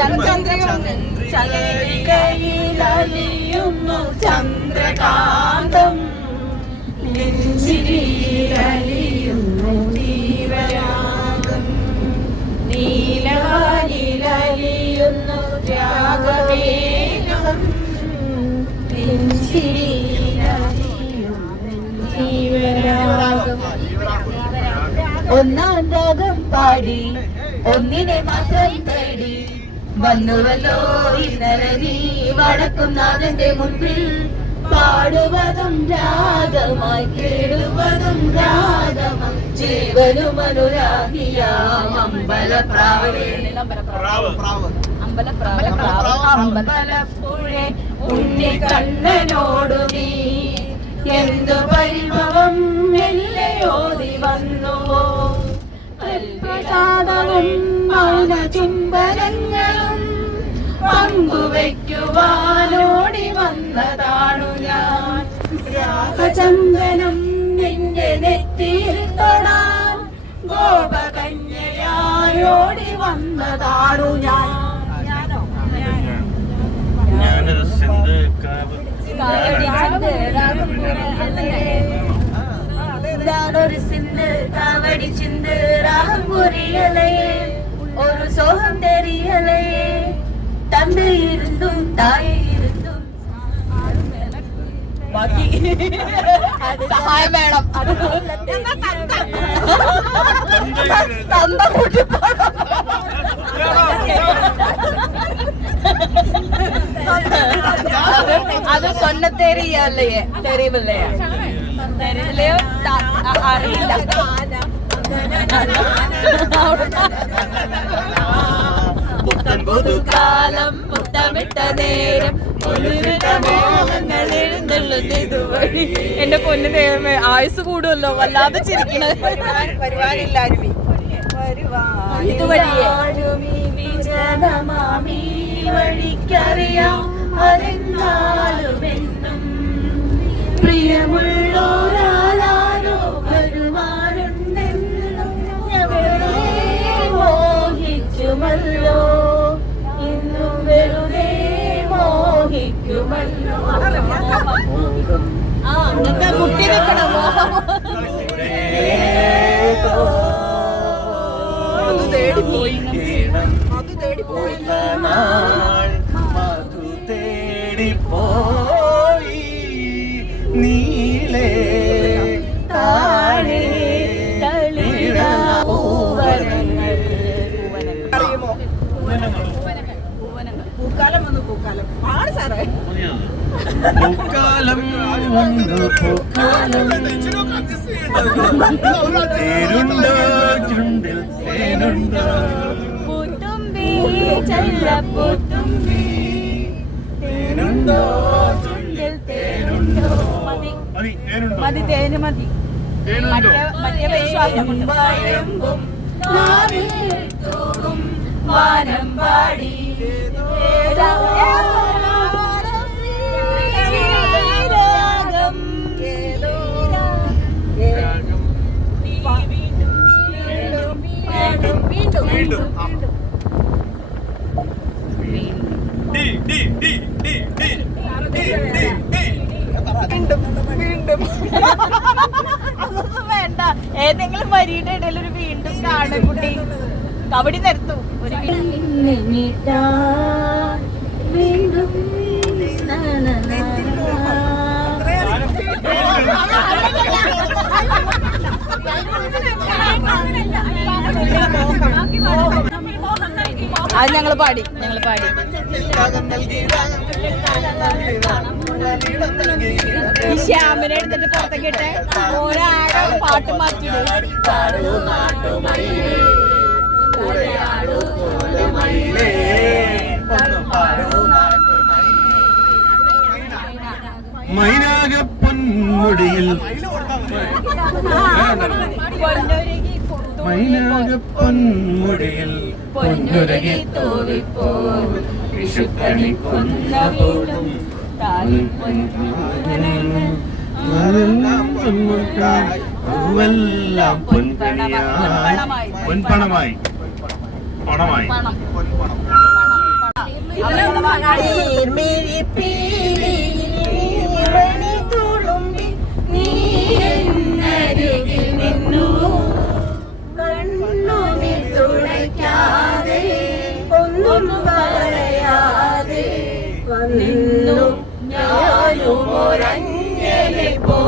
ചന്ദ്രികയിലലിയുന്നു ചന്ദ്രകാന്തം നെഞ്ചിരിയിലലിയുന്നു ജീവരാഗം നീലവാനിലലിയുന്നു ത്യാഗമേഘം നെഞ്ചിരിയിലലിയുന്നു ജീവരാഗം ഒന്നാം രാഗം പാടി ഒന്നിനെ മാത്രം തേടി വന്നുവല്ലോ ഇന്നലെ നീ വടക്കുന്നാഥന്റെ മുൻപിൽ പാടുവതും രാഗമായി കേടുവതും രാഗമായി ജീവനും അനുരാഗിയാം അമ്പലപ്പുഴെ ഉണ്ണിക്കണ്ണനോടു നീ എന്തു പരിഭവം മെല്ലയോതി വന്നുവോ കൽപസാദവും മൗന ചുംബനങ്ങളും പങ്കുവയ്ക്കുവാനോടി വന്നതാണു ഞാൻ രാഗചന്ദനം നിന്റെ നെറ്റിയിൽ തൊടാൻ ഗോപകന്യയായോടി വന്നതാണു ഞാനൊരു സിന്ധു ഞാനൊരു സിന്ധു കാവടി ചിന്ത് രാഗം പുരിയലയെ ഒരു സോഹം തെരിയലയെ തമ്പി ഇരുന്നും താഴെ ഇരുന്നും സഹായം വേണം അത് സ്വന്നത്തേരിയല്ലയെ തെരുവില്ലയോ തെരുവില്ലയോ അറിയില്ല പുതുകാലം മുത്തമിട്ട നേരം ഇതുവഴി എന്റെ പൊന്നു ദൈവമേ ആയുസ് കൂടുമല്ലോ വല്ലാതെ ചിരിക്കണത് വഴിക്കറിയാം അതെന്നാലുമെന്നും പ്രിയമുള്ളോരാളാരോ വരുവാനുണ്ടെന്നും മോഹിച്ചുമല്ലോ ഇന്നും വെറുതെ മോഹിക്കുമല്ലോ മുട്ടി വെക്കണമോ അത് തേടിപ്പോയി മധു തേടിപ്പോയി നീലേ താഴെ പൂക്കാലം വന്നു പൂക്കാലം ആണ് സാറേ പൂക്കാലം വന്നു പൂക്കാലം തേരുണ്ടോ ചുണ്ടിൽ തേരുണ്ടോ പൂത്തുമ്പി ചെല്ല പൂത്തുമ്പി തേനുണ്ടോ ചുണ്ടിൽ തേനുണ്ടോ മതി മതി തേന് മതി മറ്റേ വിശ്വാസം വാനം പാടി അതൊന്നും വേണ്ട ഏതെങ്കിലും വരിയുടെ ഇടയിൽ ഒരു വീണ്ടും കാണും കുട്ടി കബഡി നിരത്തു ഒരു വീണ്ടും അത് ഞങ്ങള് പാടി ഈ ശ്യാമിനെ എടുത്തിട്ട് പുറത്തേക്ക് ഇട്ടെ ഒരാളെ പാട്ട് മാറ്റിയിടും മൈനാക പൊന്മുടിയിൽ മൈനാക പൊന്മുടിയിൽ പൊന്നുരകി തോന്നിപ്പോൾ വിഷുക്കണിക്കൊന്നപോലും പൂവെല്ലാം പൊൻപണമായി പണമായി നീർമിഴിപ്പീലിമണി തുളുമ്പി നീ എന്നരികിൽ നിന്നു കണ്ണുനീർ തുളയ്ക്കാതെ ഒന്നും പറയാതെ വന്നു ഞാനും ഒരഞ്ജലി പോ